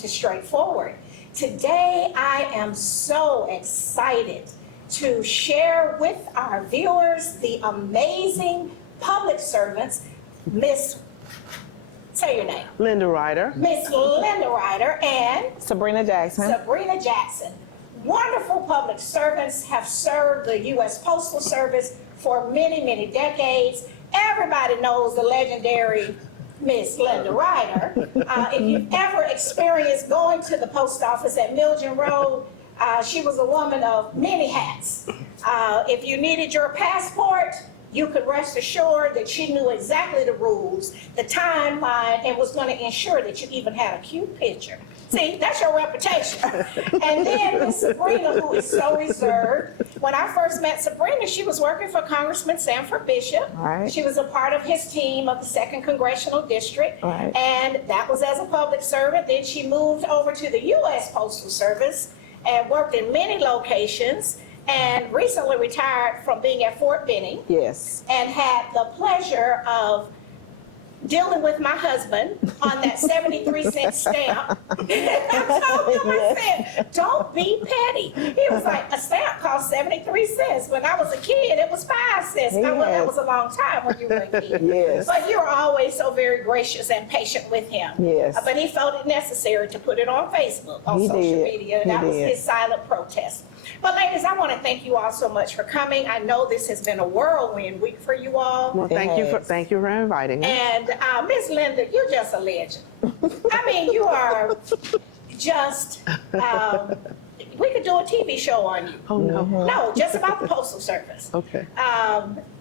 to straightforward. Today, I am so excited to share with our viewers the amazing public servants, say your name. Linda Ryder. Miss Linda Ryder and Sabrina Jackson. Sabrina Jackson. Wonderful public servants, have served the U.S. Postal Service for many, many decades. Everybody knows the legendary Miss Linda Ryder. If you've ever experienced going to the post office at Milton Road, she was a woman of many hats. If you needed your passport, you could rest assured that she knew exactly the rules, the timeline, and was going to ensure that you even had a cute picture. See, that's your reputation. And then Miss Sabrina, who is so reserved. When I first met Sabrina, she was working for Congressman Sanford Bishop. Right. She was a part of his team of the 2nd Congressional District. Right. And that was as a public servant. Then she moved over to the U.S. Postal Service and worked in many locations, and recently retired from being at Fort Benning. Yes. And had the pleasure of dealing with my husband on that 73-cent stamp. I told him, I said, don't be petty. He was like, a stamp cost 73 cents. When I was a kid, it was 5 cents. Yes. Well, that was a long time when you were a kid. Yes. But you were always so very gracious and patient with him. Yes. But he felt it necessary to put it on Facebook, on social media. That was his silent protest. But ladies, I want to thank you all so much for coming. I know this has been a whirlwind week for you all. Well, thank you for inviting us. And Miss Linda, you're just a legend. I mean, you are just, we could do a TV show on you. Oh, no. No, just about the Postal Service. Okay.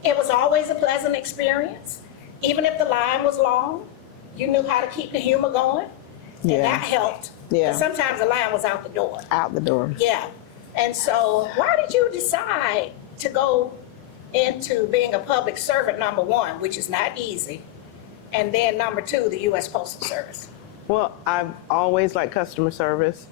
It was always a pleasant experience. Even if the line was long, you knew how to keep the humor going. And Yeah. that helped. Yeah. 'Cause sometimes the line was out the door. Out the door. Yeah. And so why did you decide to go into being a public servant, number one, which is not easy, and then number two, the U.S. Postal Service? Well, I've always liked customer service.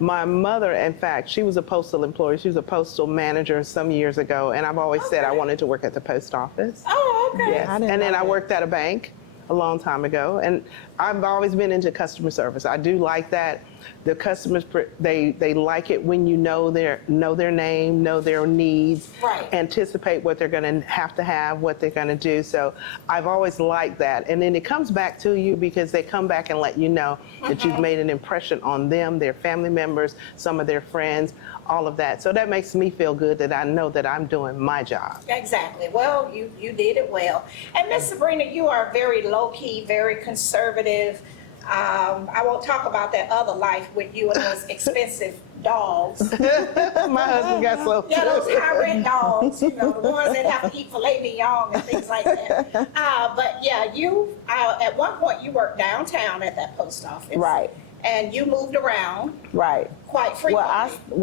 My mother, in fact, she was a postal employee. She was a postal manager some years ago, and I've always said I wanted to work at the post office. Oh, okay. Yes. And then I worked at a bank a long time ago, and I've always been into customer service. I do like that. The customers, they like it when you know their name, know their needs, Right. anticipate what they're going to have, what they're going to do. So I've always liked that. And then it comes back to you because they come back and let you know that you've made an impression on them, their family members, some of their friends, all of that. So that makes me feel good that I know that I'm doing my job. Exactly. Well, you did it well. And Miss Sabrina, you are very low-key, very conservative. I won't talk about that other life with you and those expensive dogs. My husband got so Yeah, those high-rent dogs, you know, the ones that have to eat filet mignon and things like that. But yeah, you, at one point you worked downtown at that post office. Right. And you moved around Right. quite frequently.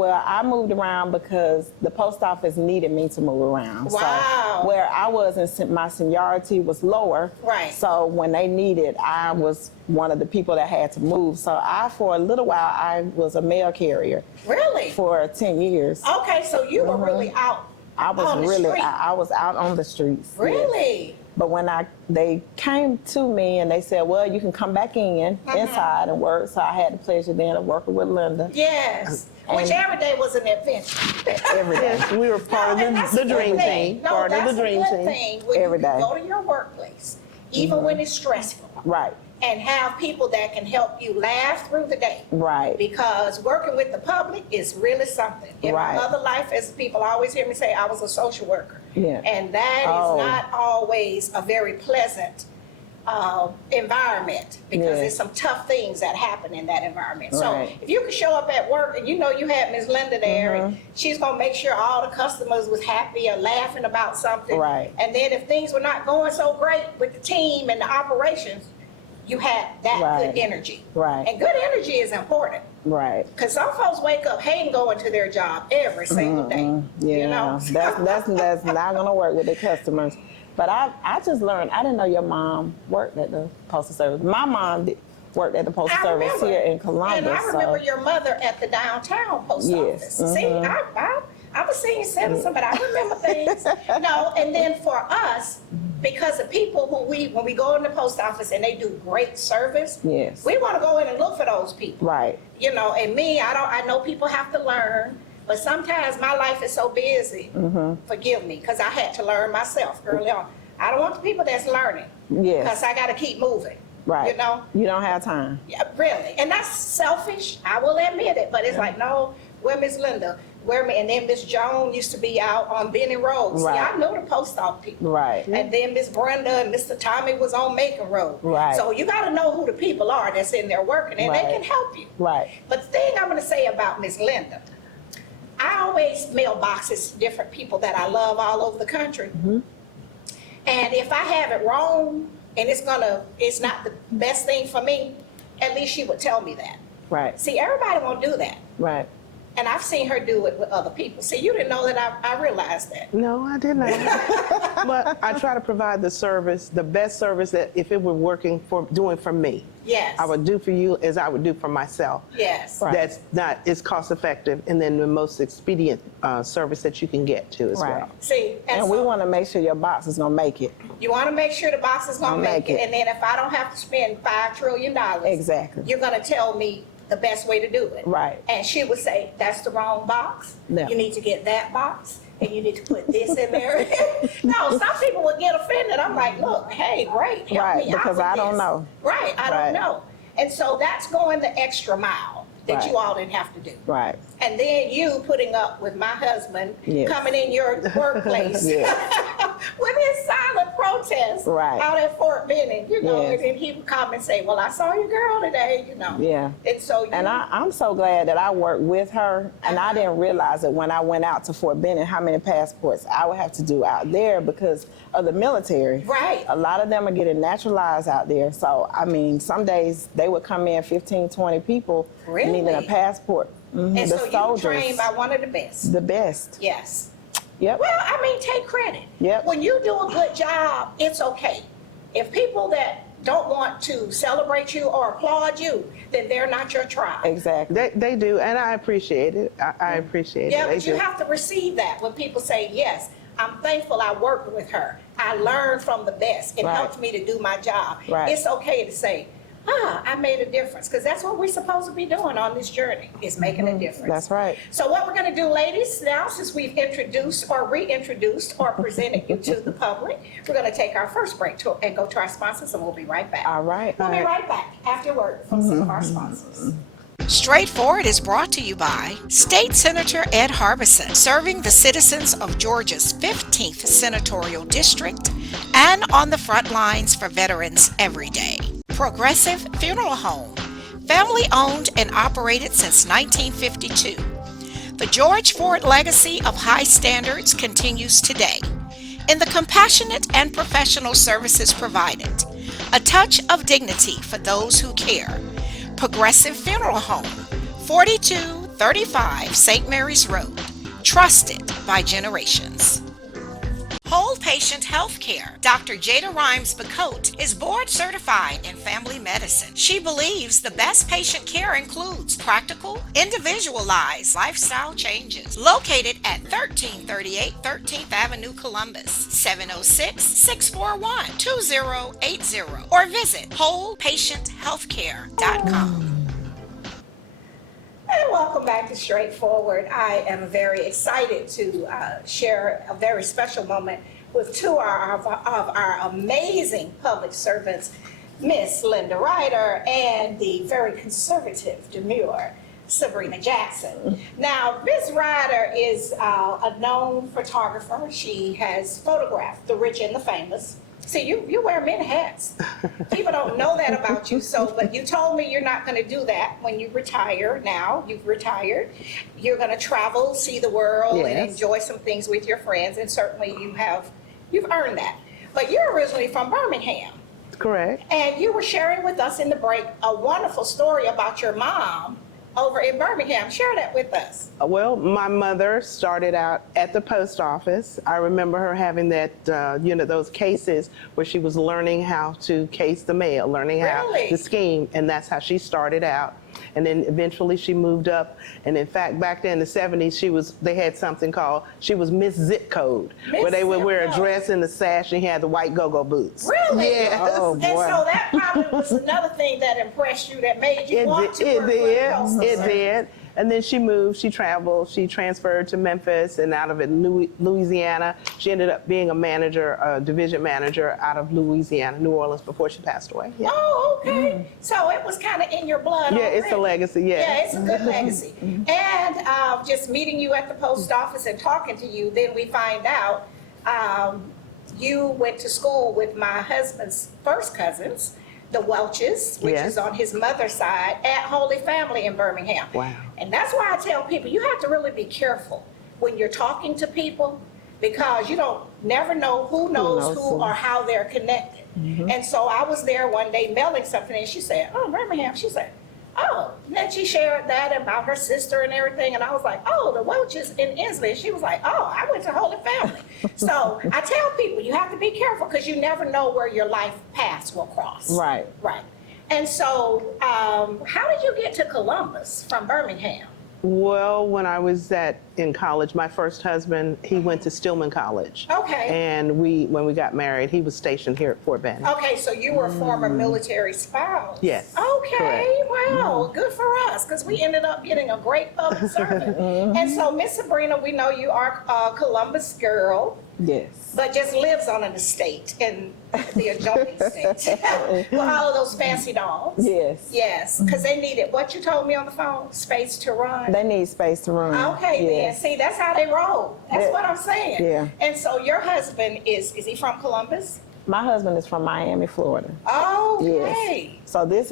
I moved around because the post office needed me to move around. Wow. So where I was my seniority was lower. Right. So when they needed, I was one of the people that had to move. So for a little while, I was a mail carrier. Really? For 10 years. Okay, so you were really out I was on the really, street. I was out on the streets. yes. Really? But when they came to me and they said, well, you can come back inside and work. So I had the pleasure then of working with Linda Yes. Which every day was an adventure. every day. Yes, we were part and of that's the a good dream thing. team. No, Part of that's the dream a good team. thing when Every you can day. go to your workplace, even when it's stressful, Right, and have people that can help you laugh through the day. right. Because working with the public is really something. In Right. my other life, as people always hear me say, I was a social worker. Yeah. And that Oh. is not always a very pleasant environment, because Yeah. there's some tough things that happen in that environment. Right. So if you could show up at work and you know you had Ms. Linda there, and she's gonna make sure all the customers was happy or laughing about something. Right. And then if things were not going so great with the team and the operations, you had that Right. good energy. Right. And good energy is important. Right. Because some folks wake up hating going to their job every single day. Yeah, You know? that's not gonna work with the customers. But I just learned, I didn't know your mom worked at the Postal Service. My mom worked at the Postal I Service remember. here in Columbus. And I remember so. your mother at the downtown post Yes, office. See, I'm a senior citizen, but I remember things. No, and then for us, Because the people when we go in the post office and they do great service, Yes. we want to go in and look for those people. Right. You know, and me, I know people have to learn, but sometimes my life is so busy. Forgive me, because I had to learn myself early on. I don't want the people that's learning. Yes. Because I got to keep moving. Right. You know? You don't have time. Yeah, really. And that's selfish. I will admit it. But it's like, no, where Miss Linda? Where me? And then Miss Joan used to be out on Benny Road. See, Right. I know the post office people. Right. And then Miss Brenda and Mr. Tommy was on Macon Road. Right. So you got to know who the people are that's in there working, and Right. they can help you. Right. But the thing I'm going to say about Miss Linda, I always mail boxes to different people that I love all over the country. And if I have it wrong and it's not the best thing for me, at least she would tell me that. Right. See, everybody won't do that. Right. And I've seen her do it with other people. See, you didn't know that I realized that. No, I did not. But I try to provide the service, the best service that if it were working doing for me, Yes. I would do for you as I would do for myself. Yes. Right. It's cost effective and then the most expedient service that you can get to as Right. well. See, And so we want to make sure your box is going to make it. you want to make sure the box is going to Gonna make make it. it. And then if I don't have to spend $5 trillion, Exactly. you're going to tell me the best way to do it. Right. And she would say, that's the wrong box. Yeah. You need to get that box. And you need to put this in there. No, some people would get offended. I'm like, look, hey, great, help Right, me out because with I don't this. know. Right, I Right. don't know. And so that's going the extra mile that Right. you all didn't have to do. Right. And then you putting up with my husband Yes. coming in your workplace Yes. with his silent protest Right. out at Fort Benning, you know, Yes. and then he would come and say, well, I saw your girl today, you know. Yeah. And so you, And I'm so glad that I worked with her, and I didn't realize it when I went out to Fort Benning how many passports I would have to do out there because of the military. Right. A lot of them are getting naturalized out there. So, I mean, some days they would come in 15, 20 people Really? needing a passport. and The so you soldiers, trained by one of the best. the best. Yes. Yep. Well, I mean, take credit. Yep. When you do a good job, it's okay. If people that don't want to celebrate you or applaud you, then they're not your tribe. Exactly. They do, and I appreciate it. I appreciate Yeah, it. They but you do. have to receive that when people say, yes, I'm thankful I worked with her. I learned from the best. It Right. helped me to do my job. Right. It's okay to say, I made a difference, because that's what we're supposed to be doing on this journey, is making a difference. That's right. So what we're going to do, ladies, now since we've introduced or reintroduced or presented you to the public, we're going to take our first break and go to our sponsors, and we'll be right back. All right. We'll be right back after word from some of our sponsors. Straightforward is brought to you by State Senator Ed Harbison, serving the citizens of Georgia's 15th Senatorial District and on the front lines for veterans every day. Progressive Funeral Home, family owned and operated since 1952. The George Ford legacy of high standards continues today in the compassionate and professional services provided. A touch of dignity for those who care. Progressive Funeral Home, 4235 St. Mary's Road, trusted by generations. Whole Patient Healthcare. Dr. Jada Rimes-Bacote is board certified in family medicine. She believes the best patient care includes practical, individualized lifestyle changes. Located at 1338 13th Avenue, Columbus, 706-641-2080, or visit wholepatienthealthcare.com. And welcome back to Straightforward. I am very excited to share a very special moment with two of our amazing public servants, Miss Linda Ryder and the very conservative, demure Sabrina Jackson. Now, Miss Ryder is a known photographer. She has photographed the rich and the famous. See, you wear many hats. People don't know that about you. So, but you told me you're not going to do that when you retire. Now you've retired. You're going to travel, see the world, and Yes. enjoy some things with your friends. And certainly you've earned that. But you're originally from Birmingham, Correct. and you were sharing with us in the break a wonderful story about your mom over in Birmingham. Share that with us. Well, my mother started out at the post office. I remember her having that, those cases where she was learning how to case the mail, learning how Really? to scheme, and that's how she started out. and then eventually she moved up. And in fact, back then in the 70s, they had something called, she was Miss Zip Code, where they would wear a dress and a sash and had the white go-go boots. Really? Yes. Oh, boy. And so that probably was another thing that impressed you, that made you want to work with the Postal It Service. did. And then she moved, she traveled, she transferred to Memphis, and out of it, Louisiana. She ended up being a division manager out of Louisiana, New Orleans, before she passed away. Yeah. Oh, okay. So it was kind of in your blood Yeah, it's a already. legacy, yeah. Yeah, it's a good legacy. And just meeting you at the post office and talking to you, then we find out you went to school with my husband's first cousins, the Welches, which Yes. is on his mother's side, at Holy Family in Birmingham. Wow. And that's why I tell people, you have to really be careful when you're talking to people, because you don't never know who knows who or how they're connected. And so I was there one day mailing something, and she said, "Oh, Birmingham." She said, "Oh." And then she shared that about her sister and everything, and I was like, "Oh, the Welches in Inslee." She was like, "Oh, I went to Holy Family." So I tell people, you have to be careful, because you never know where your life paths will cross. Right. Right. And so how did you get to Columbus from Birmingham? Well, when I was in college, my first husband, he went to Stillman College. Okay. And when we got married, he was stationed here at Fort Benning. Okay, so you were a former military spouse. Yes, Okay, correct. wow, good for us, because we ended up getting a great public servant. And so, Miss Sabrina, we know you are a Columbus girl, Yes. but just lives on an estate in the adjoining state. With all of those fancy dogs. Yes. Yes, because they needed, what you told me on the phone, space to run. They need space to run. Okay, then. Yes. See, that's how they roll. That's Yeah. what I'm saying. Yeah. And so your husband is he from Columbus? My husband is from Miami, Florida. Okay. Yes. So this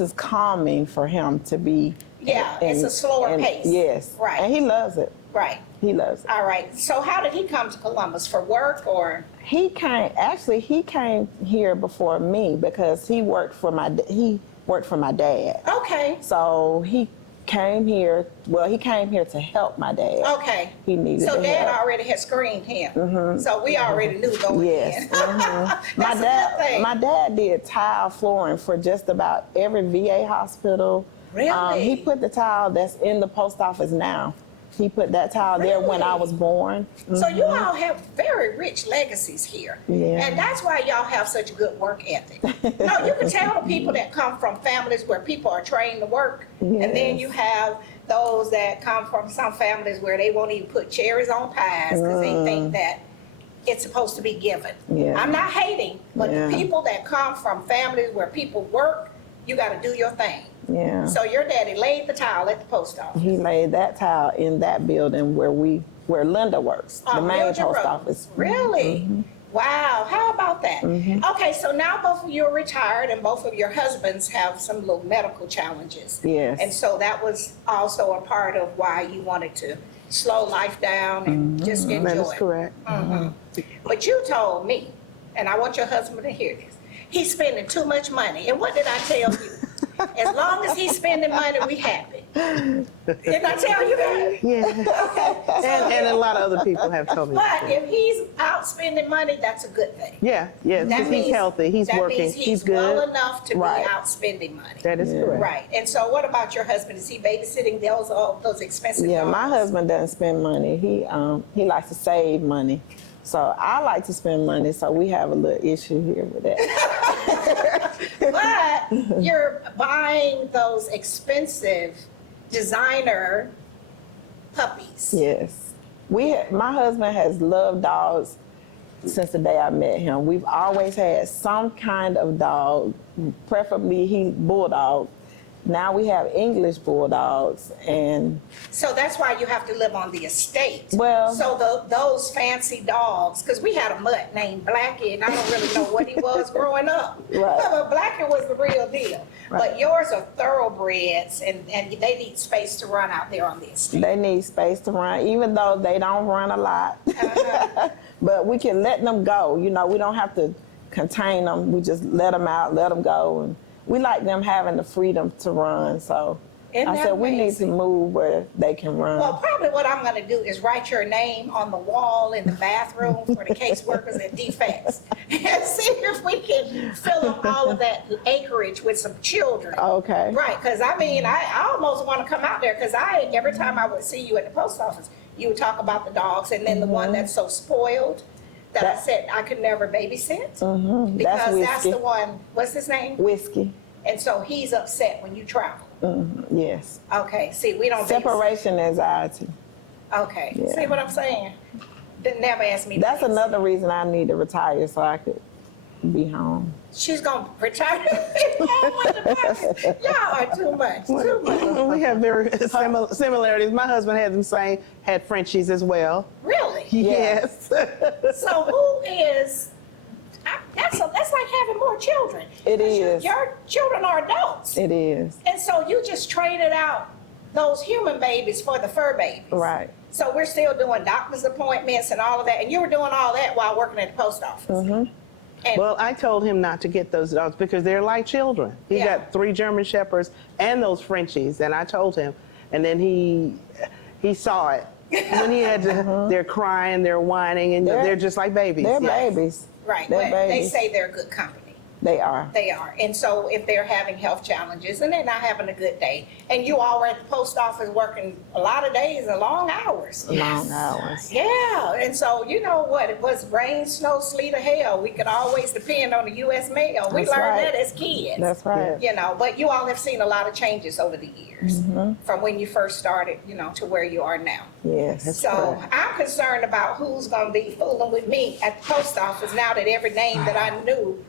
is calming for him to be. Yeah, it's a slower pace. Yes. Right. And he loves it. Right. He loves it. All right. So how did he come to Columbus, for work or? He came here before me because he worked for my dad. Okay. So he came here. Well, he came here to help my dad. Okay. He needed So the Dad help. already had screened him. So we already knew going Yes. in. My That's a good thing. dad did tile flooring for just about every VA hospital. Really? He put the tile that's in the post office now. He put that tile there when I Really? was born. So you all have very rich legacies here. Yeah. And that's why y'all have such a good work ethic. No, you can tell the people that come from families where people are trained to work. And then Yes. you have those that come from some families where they won't even put cherries on pies because they think that it's supposed to be given. Yeah. I'm not hating, but Yeah. the people that come from families where people work, you got to do your thing. Yeah. So your daddy laid the tile at the post office. He laid that tile in that building where Linda works, the On main Mildred post Road. office. Really? Wow, how about that? Okay, so now both of you are retired and both of your husbands have some little medical challenges. Yes. And so that was also a part of why you wanted to slow life down and just enjoy That is it. correct. But you told me, and I want your husband to hear this, he's spending too much money. And what did I tell you? As long as he's spending money, we happy. Didn't I tell you that? Yeah. And a lot of other people have told me that. But if he's out spending money, that's a good thing. Yeah, That because he's means- healthy, he's that working, means he's well good. enough to Right. be out spending money. That is Yeah. correct. Right. And so what about your husband? Is he babysitting those expensive Yeah, dogs? my husband doesn't spend money. He likes to save money. So I like to spend money, so we have a little issue here with that. But you're buying those expensive designer puppies. Yes. My husband has loved dogs since the day I met him. We've always had some kind of dog, preferably bulldog. Now we have English bulldogs, and So that's why you have to live on the estate. Well- So those fancy dogs, because we had a mutt named Blackie, and I don't really know what he was growing up. Right. But Blackie was the real deal. But yours are thoroughbreds, and they need space to run out there on the estate. they need space to run, even though they don't run a lot. But we can let them go. You know, we don't have to contain them. We just let them out, let them go. And we like them having the freedom to run. So Isn't I that said, we need to amazing? move where they can run. Well, probably what I'm gonna do is write your name on the wall in the bathroom for the caseworkers and defects. And see if we can fill up all of that acreage with some children. Okay. Right, because I mean, I almost want to come out there, because every time I would see you at the post office, you would talk about the dogs, and then the one that's so spoiled that I said I could never babysit. That's Because that's Whiskey. the one, what's his name? Whiskey. And so he's upset when you travel. Yes. Okay, see, we don't babysit. Separation anxiety. Okay, Yeah. see what I'm saying? They never asked me. to That's babysit. another reason I need to retire so I could be home. She's gonna retire. Oh, with the baby. Y'all are too much, too much. We have very similarities. My husband had Frenchies as well. Really? Yes. So who is? That's like having more children. It 'Cause is. Your children are adults, It is. and so you just traded out those human babies for the fur babies. Right. So we're still doing doctor's appointments and all of that, and you were doing all that while working at the post office. And Well, I told him not to get those dogs because they're like children. He Yeah. got 3 German Shepherds and those Frenchies, and I told him, and then he saw it. When he had to, they're crying, they're whining, and they're just like babies. They're Yeah. babies. right, They're but they babies. say they're good company. They are. They are. And so if they're having health challenges and they're not having a good day, and you all were at the post office working a lot of days and long hours. Long hours. Yeah, and so you know what, it was rain, snow, sleet, or hail, we could always depend on the U.S. mail. We That's learned right. that as kids. That's right. You know, but you all have seen a lot of changes over the years, from when you first started, you know, to where you are now. Yes. So I'm concerned about who's gonna be fooling with me at the post office now that every name that I knew,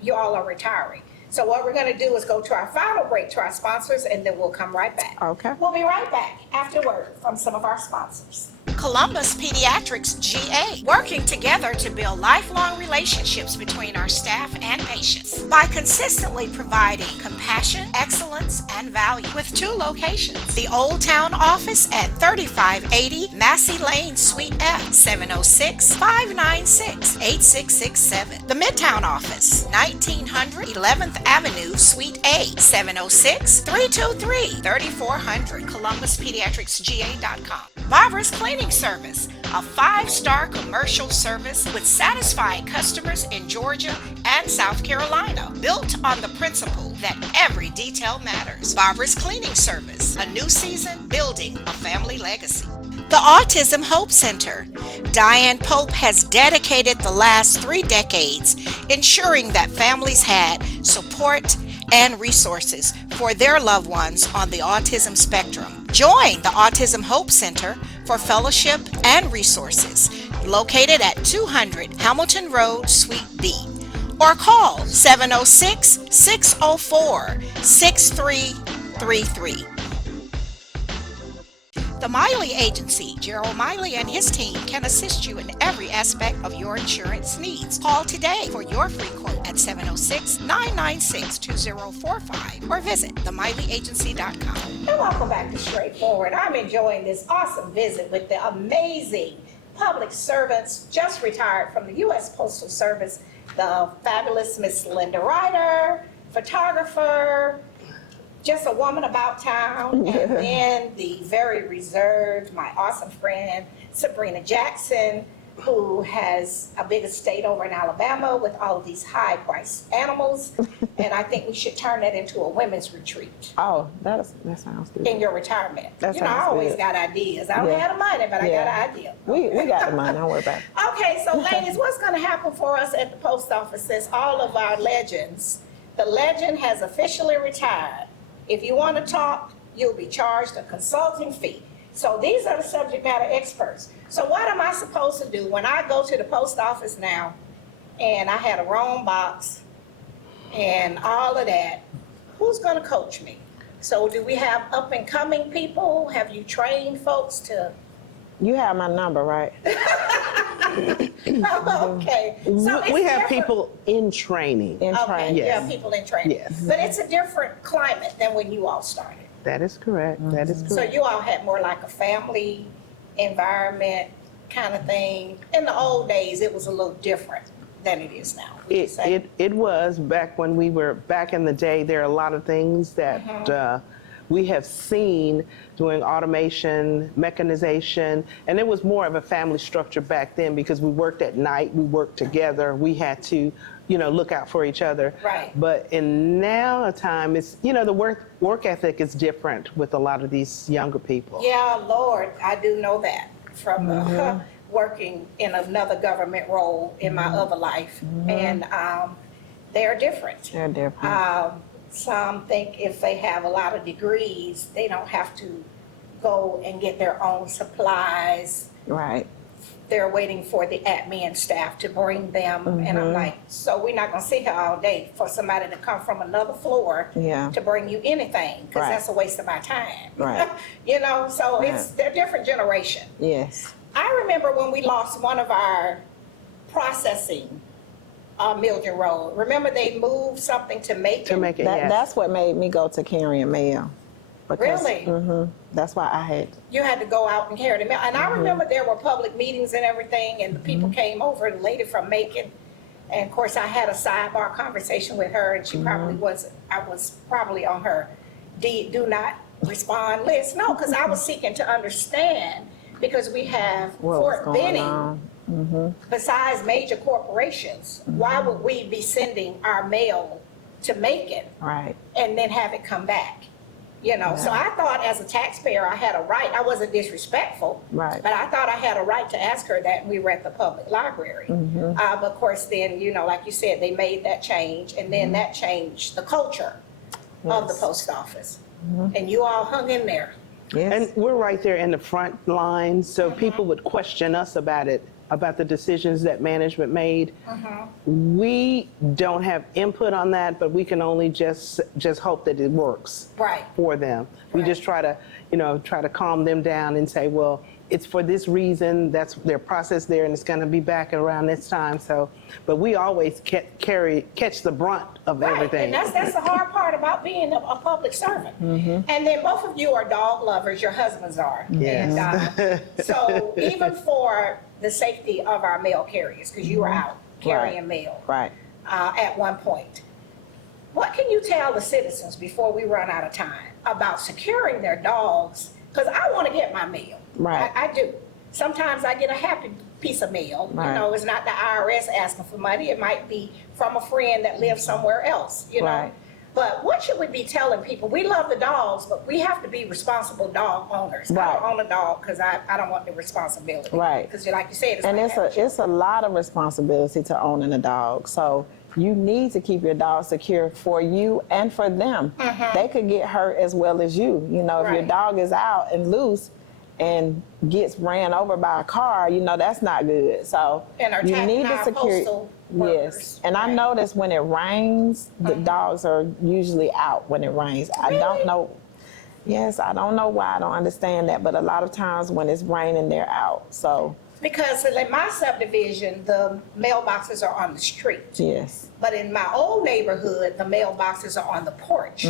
you all are retiring. So what we're gonna do is go to our final break to our sponsors, and then we'll come right back. Okay. We'll be right back after word from some of our sponsors. Columbus Pediatrics GA, working together to build lifelong relationships between our staff and patients by consistently providing compassion, excellence, and value with 2 locations. The Old Town office at 3580 Massey Lane, Suite F, 706-596-8667. The Midtown office, 1900 11th Avenue, Suite A, 706-323-3400, ColumbusPediatricsGA.com. Barbara's Cleaning Service, a 5-star commercial service with satisfied customers in Georgia and South Carolina, built on the principle that every detail matters. Barbara's Cleaning Service, a new season building a family legacy. The Autism Hope Center. Diane Pope has dedicated the last 3 decades ensuring that families had support and resources for their loved ones on the autism spectrum. Join the Autism Hope Center for fellowship and resources, located at 200 Hamilton Road, Suite B, or call 706-604-6333. The Miley Agency, Gerald Miley and his team can assist you in every aspect of your insurance needs. Call today for your free quote at 706-996-2045 or visit themiley.agency.com. And welcome back to Straightforward. I'm enjoying this awesome visit with the amazing public servants just retired from the U.S. Postal Service, the fabulous Miss Linda Ryder, photographer, just a woman about town, and then the very reserved, my awesome friend, Sabrina Jackson, who has a big estate over in Alabama with all of these high-priced animals, and I think we should turn that into a women's retreat Oh, that sounds good. in your retirement. That You know, I sounds always good. got ideas. I don't Yeah. have the money, but I got Yeah. an idea. We got the money. Don't worry about it. Okay, so ladies, what's gonna happen for us at the post office since all of our legends, the legend has officially retired. If you wanna talk, you'll be charged a consulting fee. So these are the subject matter experts. So what am I supposed to do when I go to the post office now and I had a wrong box and all of that? Who's gonna coach me? So do we have up and coming people? Have you trained folks to? You have my number, right? Okay. So it's We have different. people in training. In Okay, training. yeah, Yes. people in training. Yes. But it's a different climate than when you all started. That is correct. That is So correct. you all had more like a family environment kind of thing. In the old days, it was a little different than it is now. Would you say? It was back when we were back in the day. There are a lot of things that we have seen doing automation, mechanization, and it was more of a family structure back then because we worked at night, we worked together, we had to, look out for each other. Right. But in now time, it's, the work ethic is different with a lot of these younger people. Yeah, Lord, I do know that from working in another government role in my other life. And they're different. They're different. Some think if they have a lot of degrees, they don't have to go and get their own supplies. Right. They're waiting for the admin staff to bring them. And I'm like, so we're not going to sit here all day for somebody to come from another floor Yeah. to bring you anything, because Right. that's a waste of my time. Right. So they're different generation. Yes. I remember when we lost one of our processing Mildred Road. Remember they moved something to Macon? To make it, yes. That's what made me go to carrying mail. Really? That's why I had. You had to go out and carry the mail. And I remember there were public meetings and everything, and the people came over, the lady from Macon. And of course, I had a sidebar conversation with her, and she probably I was probably on her do not respond list. No, because I was seeking to understand, because we have What was Fort going Benning. on. Besides major corporations, why would we be sending our mail to Macon Right. and then have it come back? So I thought as a taxpayer, I had a right. I wasn't disrespectful, Right. but I thought I had a right to ask her that, and we were at the public library. But of course, then, like you said, they made that change, and then that changed the culture of the Yes. post office. And you all hung in there. Yes. And we're right there in the front lines, so people would question us about it, about the decisions that management made. We don't have input on that, but we can only just hope that it works Right. for them. We Right. just try to calm them down and say, well, it's for this reason, that's their process there, and it's going to be back around this time. So, but we always catch the brunt of Right, everything. and that's the hard part about being a public servant. And then both of you are dog lovers, your husbands are. Yes. And so even for the safety of our mail carriers, because you were out carrying mail Right. at one point, what can you tell the citizens before we run out of time about securing their dogs? Because I want to get my mail. Right. I do. Sometimes I get a happy piece of mail. Right. It's not the IRS asking for money. It might be from a friend that lives somewhere else, Right. But what should we be telling people? We love the dogs, but we have to be responsible dog owners. I Right. don't own a dog because I don't want the responsibility. Right. Because like you said, And like it's a lot of responsibility to owning a dog. So you need to keep your dog secure for you and for them. They could get hurt as well as you. If your Right. dog is out and loose and gets ran over by a car, that's not good. So And are you attacking need to our secure. postal workers. Yes, and I Right. notice when it rains, the dogs are usually out when it rains. I don't Really? know. Yes, I don't know why. I don't understand that, but a lot of times when it's raining, they're out. So Because in my subdivision, the mailboxes are on the street. yes, But in my old neighborhood, the mailboxes are on the porch.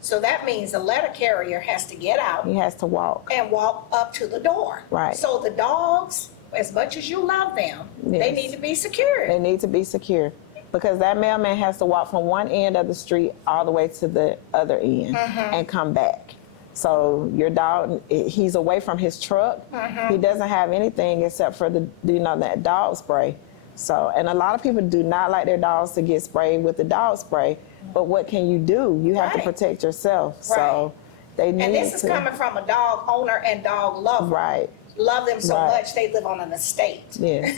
So that means the letter carrier has to get out he has to walk. and walk up to the door. Right. So the dogs, as much as you love them, they Yes. need to be secured. They need to be secure because that mailman has to walk from one end of the street all the way to the other end and come back. So your dog, he's away from his truck. He doesn't have anything except for that dog spray. So, and a lot of people do not like their dogs to get sprayed with the dog spray. But what can you do? You have to Right. protect yourself. So they need And this is to. coming from a dog owner and dog lover. Right. Love them so Right. much they live on an estate. Yes.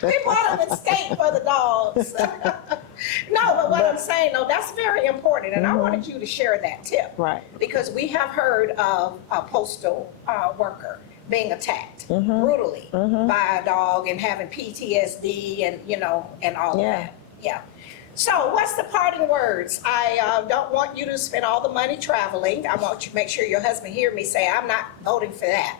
They bought an estate for the dogs. No, but what I'm saying, though, that's very important, and I wanted you to share that tip. Right. Because we have heard of a postal worker being attacked brutally by a dog and having PTSD and, and all Yeah. of that. Yeah. So what's the parting words? I don't want you to spend all the money traveling. I want you to make sure your husband hear me say, I'm not voting for that.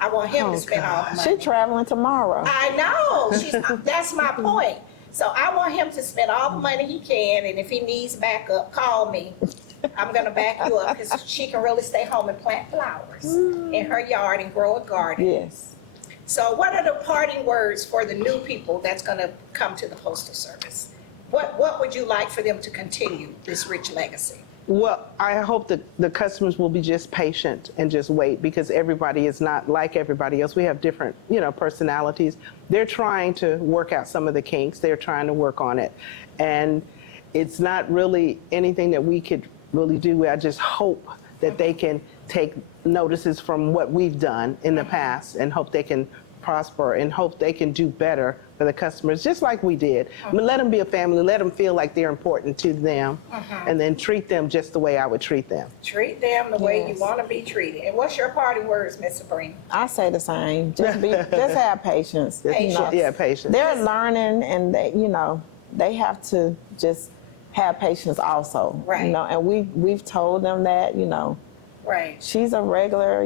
I want him to spend all the money. She's traveling tomorrow. I know. That's my point. So I want him to spend all the money he can, and if he needs backup, call me. I'm going to back you up because she can really stay home and plant flowers in her yard and grow a garden. Yes. So what are the parting words for the new people that's going to come to the Postal Service? What would you like for them to continue this rich legacy? Well, I hope that the customers will be just patient and just wait, because everybody is not like everybody else. We have different, personalities. They're trying to work out some of the kinks. They're trying to work on it. And it's not really anything that we could really do. I just hope that they can take notices from what we've done in the past and hope they can prosper and hope they can do better for the customers, just like we did. Let them be a family, let them feel like they're important to them, and then treat them just the way I would treat them. Treat them the way you Yes. want to be treated. And what's your parting words, Miss Sabrina? I say the same. Just have patience. Patience. Yeah, patience. They're learning, and they have to just have patience also. Right. And we've told them that, Right. she's a regular,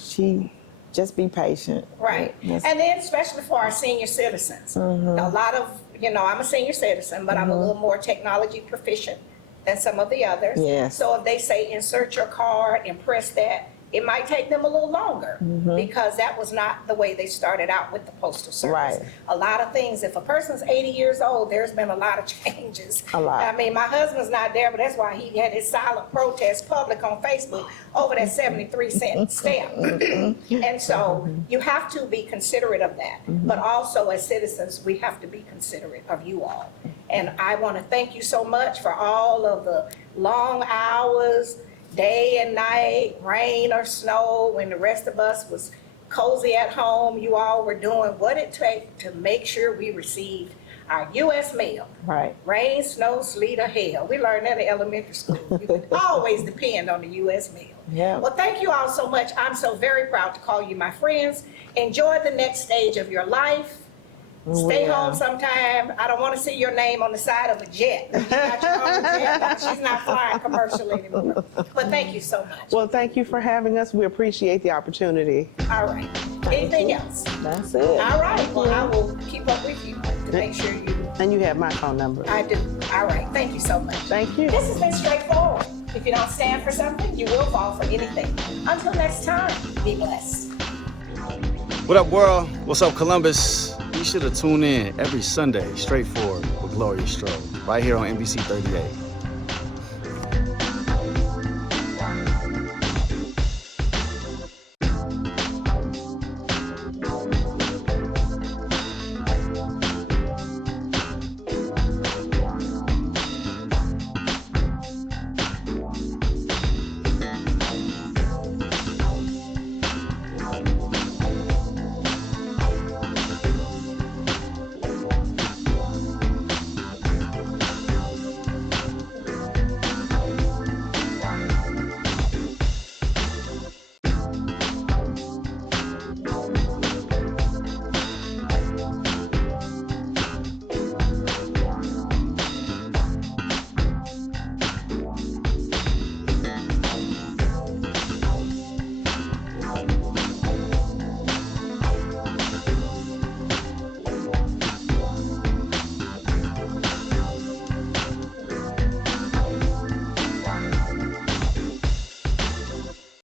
she just be patient. Right. Yes. And then especially for our senior citizens. A lot of, I'm a senior citizen, but I'm a little more technology proficient than some of the others. Yes. So if they say insert your card and press that, it might take them a little longer because that was not the way they started out with the Postal Service. Right. A lot of things, if a person's 80 years old, there's been a lot of changes. A lot. I mean, my husband's not there, but that's why he had his silent protest public on Facebook over that 73-cent stamp. And so you have to be considerate of that. But also as citizens, we have to be considerate of you all. And I want to thank you so much for all of the long hours, day and night, rain or snow, when the rest of us was cozy at home. You all were doing what it took to make sure we received our U.S. mail. Right. Rain, snow, sleet, or hail. We learned that in elementary school. You could always depend on the U.S. mail. Yeah. Well, thank you all so much. I'm so very proud to call you my friends. Enjoy the next stage of your life. Stay Yeah. home sometime. I don't want to see your name on the side of a jet. You got your own jet. She's not flying commercial anymore. But thank you so much. Well, thank you for having us. We appreciate the opportunity. All right. Anything else? That's it. All right. Well, I will keep up with you to make sure you. And you have my phone number. I do. All right. Thank you so much. Thank you. This has been straightforward. If you don't stand for something, you will fall for anything. Until next time, be blessed. What up, world? What's up, Columbus? Be sure to tune in every Sunday, Straightforward with Gloria Strode, right here on NBC 38.